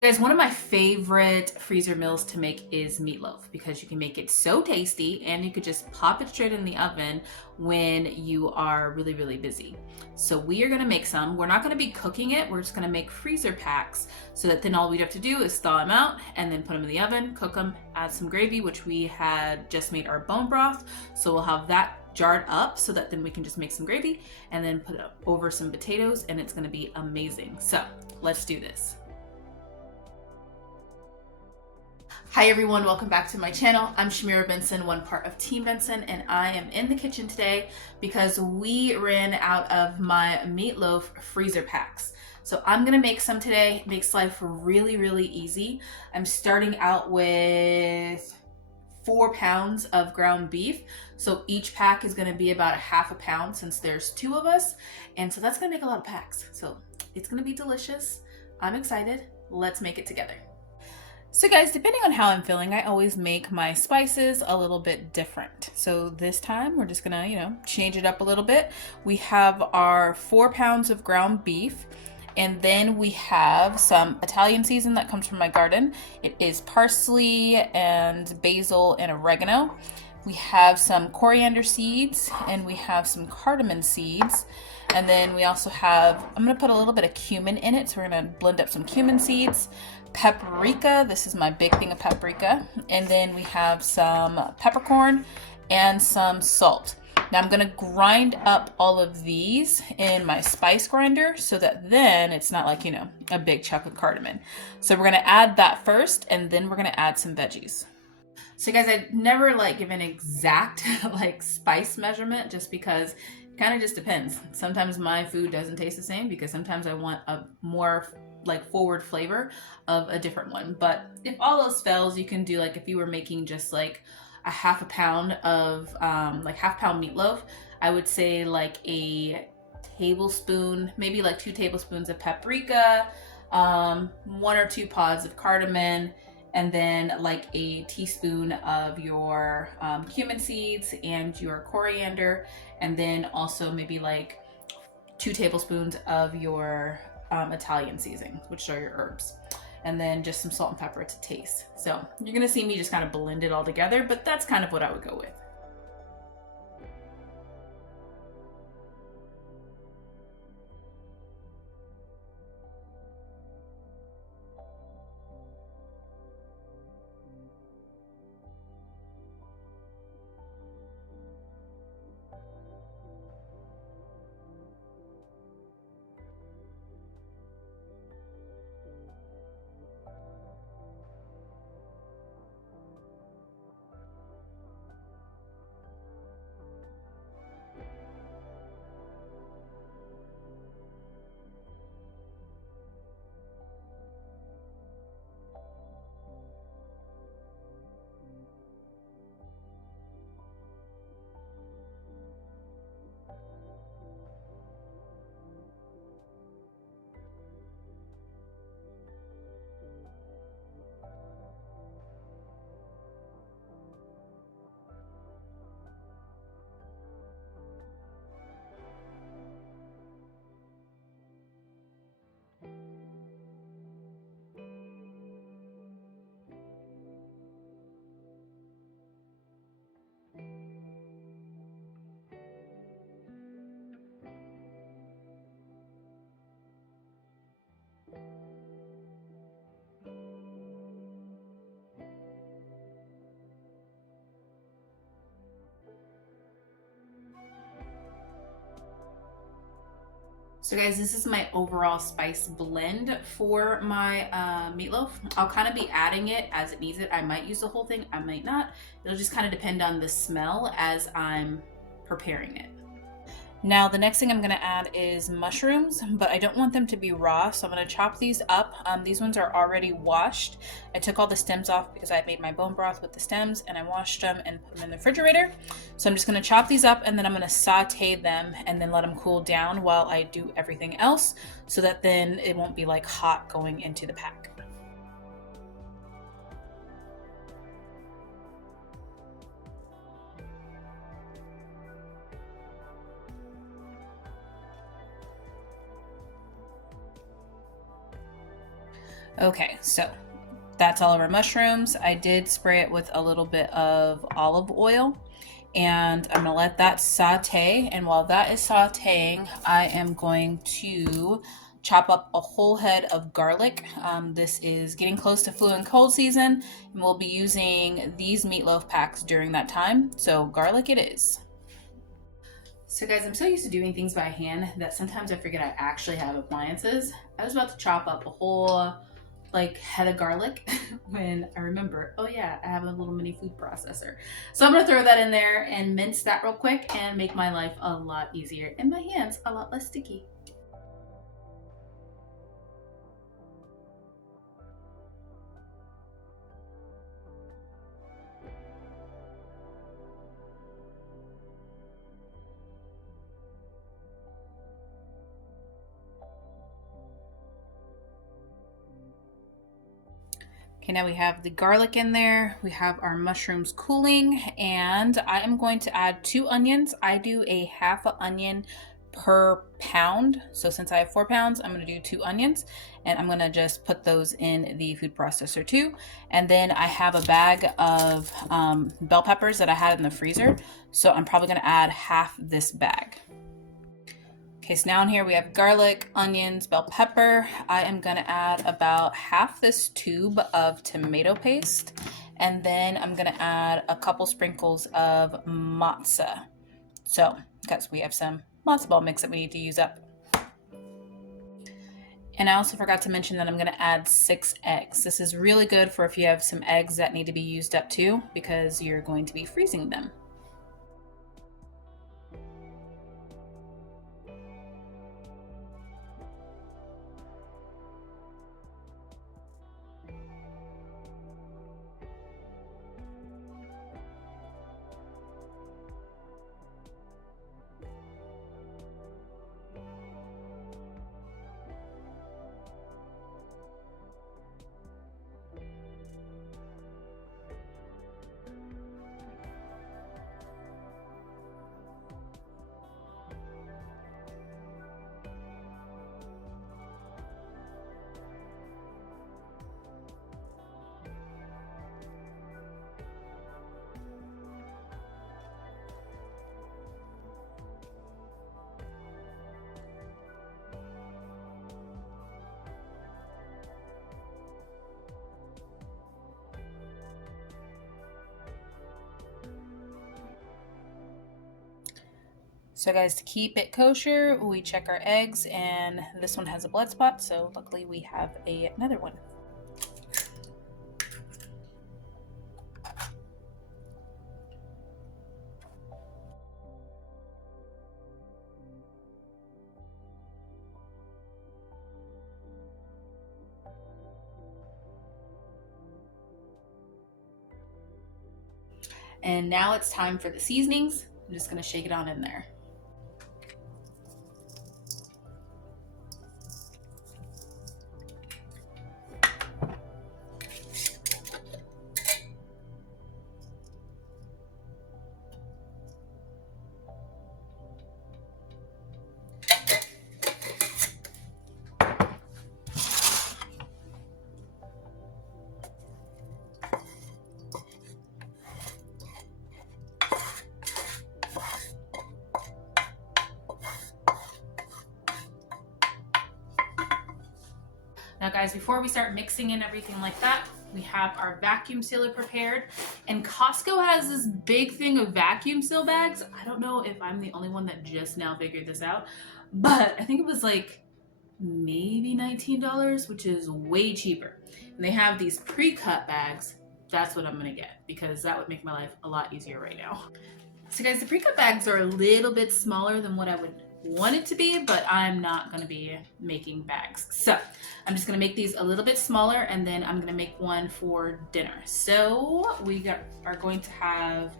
Guys, one of my favorite freezer meals to make is meatloaf because you can make it so tasty and you could just pop it straight in the oven when you are really, really busy. So we are gonna make some. We're not gonna be cooking it, we're just gonna make freezer packs so that then all we'd have to do is thaw them out and then put them in the oven, cook them, add some gravy, which we had just made our bone broth. So we'll have that jarred up so that then we can just make some gravy and then put it over some potatoes and it's gonna be amazing. So let's do this. Hi everyone, welcome back to my channel. I'm Shamira Benson, one part of Team Benson, and I am in the kitchen today because we ran out of my meatloaf freezer packs. So I'm gonna make some today. Makes life really, really easy. I'm starting out with 4 pounds of ground beef. So each pack is gonna be about a half a pound since there's 2 of us. And so that's gonna make a lot of packs. So it's gonna be delicious. I'm excited. Let's make it together. So guys, depending on how I'm feeling, I always make my spices a little bit different. So this time we're just gonna, change it up a little bit. We have our 4 pounds of ground beef, and then we have some Italian season that comes from my garden. It is parsley and basil and oregano. We have some coriander seeds and we have some cardamom seeds. And then we also have, I'm gonna put a little bit of cumin in it. So we're gonna blend up some cumin seeds, paprika. This is my big thing of paprika. And then we have some peppercorn and some salt. Now I'm gonna grind up all of these in my spice grinder so that then it's not like, a big chunk of cardamom. So we're gonna add that first and then we're gonna add some veggies. So guys, I never give an exact spice measurement just because it kind of just depends. Sometimes my food doesn't taste the same because sometimes I want a more forward flavor of a different one. But if all else fails, you can do if you were making just a half a pound of half pound meatloaf, I would say a tablespoon, maybe 2 tablespoons of paprika, 1 or 2 pods of cardamom, and then a teaspoon of your cumin seeds and your coriander, and then also maybe 2 tablespoons of your Italian seasoning, which are your herbs, and then just some salt and pepper to taste. So you're gonna see me just kind of blend it all together, but that's kind of what I would go with. So guys, this is my overall spice blend for my meatloaf. I'll kind of be adding it as it needs it. I might use the whole thing, I might not. It'll just kind of depend on the smell as I'm preparing it. Now the next thing I'm going to add is mushrooms, but I don't want them to be raw, so I'm going to chop these up. These ones are already washed. I took all the stems off because I made my bone broth with the stems, and I washed them and put them in the refrigerator. So I'm just going to chop these up and then I'm going to saute them and then let them cool down while I do everything else so that then it won't be hot going into the pack. Okay, so that's all of our mushrooms. I did spray it with a little bit of olive oil, and I'm gonna let that saute. And while that is sauteing, I am going to chop up a whole head of garlic. This is getting close to flu and cold season, and we'll be using these meatloaf packs during that time. So garlic it is. So guys, I'm so used to doing things by hand that sometimes I forget I actually have appliances. I was about to chop up a whole head of garlic when I remember, oh yeah, I have a little mini food processor. So I'm gonna throw that in there and mince that real quick and make my life a lot easier and my hands a lot less sticky. Okay, now we have the garlic in there. We have our mushrooms cooling, and I am going to add 2 onions. I do a half an onion per pound. So since I have 4 pounds, I'm gonna do 2 onions, and I'm gonna just put those in the food processor too. And then I have a bag of bell peppers that I had in the freezer. So I'm probably gonna add half this bag. Okay, so now in here we have garlic, onions, bell pepper. I am gonna add about half this tube of tomato paste, and then I'm gonna add a couple sprinkles of matzah. So, because we have some matzo ball mix that we need to use up. And I also forgot to mention that I'm gonna add 6 eggs. This is really good for if you have some eggs that need to be used up too, because you're going to be freezing them. So guys, to keep it kosher, we check our eggs, and this one has a blood spot, so luckily we have another one. And now it's time for the seasonings. I'm just gonna shake it on in there. Now guys, before we start mixing in everything like that, we have our vacuum sealer prepared. And Costco has this big thing of vacuum seal bags. I don't know if I'm the only one that just now figured this out, but I think it was like maybe $19, which is way cheaper. And they have these pre-cut bags. That's what I'm gonna get, because that would make my life a lot easier right now. So guys, the pre-cut bags are a little bit smaller than what I would want it to be, but I'm not gonna be making bags. So I'm just gonna make these a little bit smaller, and then I'm gonna make one for dinner. So are going to have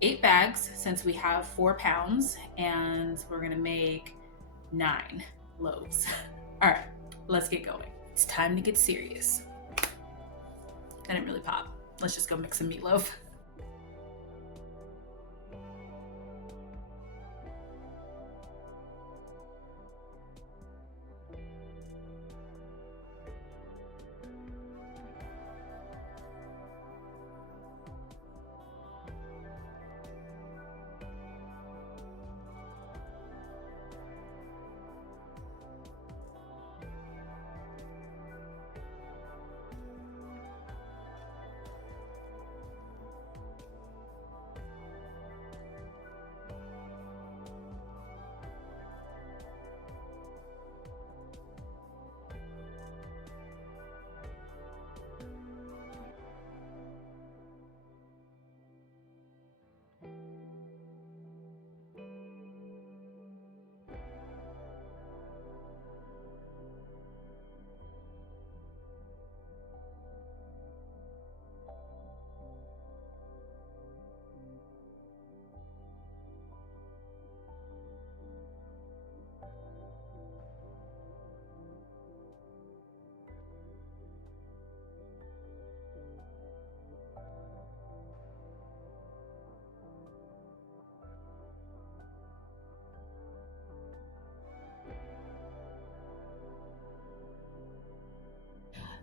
8 bags since we have 4 pounds, and we're gonna make 9 loaves. All right, let's get going. It's time to get serious. That didn't really pop. Let's just go make some meatloaf.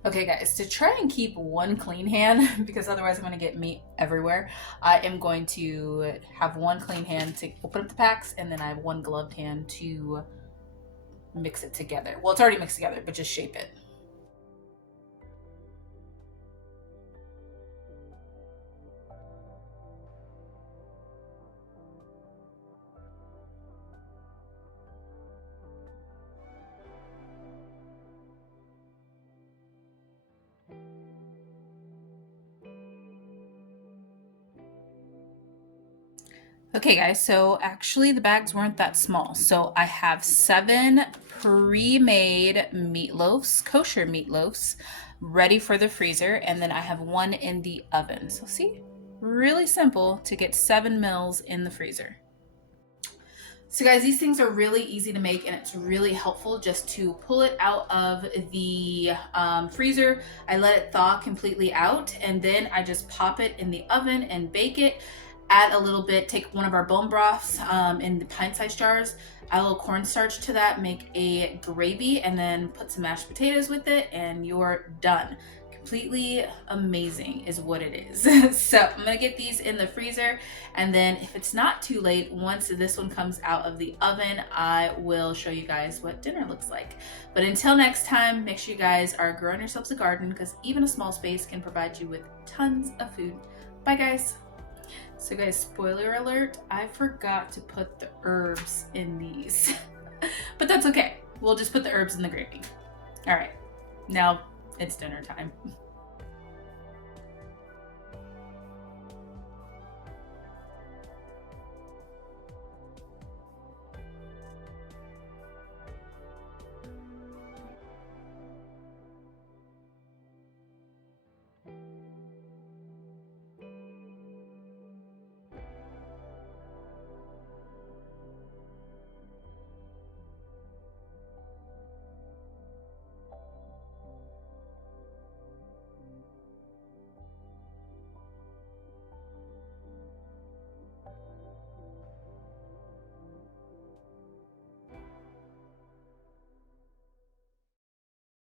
Okay guys, to try and keep one clean hand, because otherwise I'm gonna get meat everywhere, I am going to have one clean hand to open up the packs, and then I have one gloved hand to mix it together. Well, it's already mixed together, but just shape it. Okay guys, so actually the bags weren't that small. So I have 7 pre-made meatloafs, kosher meatloafs, ready for the freezer, and then I have 1 in the oven. So see, really simple to get 7 meals in the freezer. So guys, these things are really easy to make, and it's really helpful just to pull it out of the freezer. I let it thaw completely out, and then I just pop it in the oven and bake it. Add a little bit, take one of our bone broths in the pint-sized jars, add a little cornstarch to that, make a gravy, and then put some mashed potatoes with it, and you're done. Completely amazing is what it is. So I'm gonna get these in the freezer, and then if it's not too late, once this one comes out of the oven, I will show you guys what dinner looks like. But until next time, make sure you guys are growing yourselves a garden, because even a small space can provide you with tons of food. Bye guys. So guys, spoiler alert, I forgot to put the herbs in these. But that's okay. We'll just put the herbs in the gravy. All right, now it's dinner time.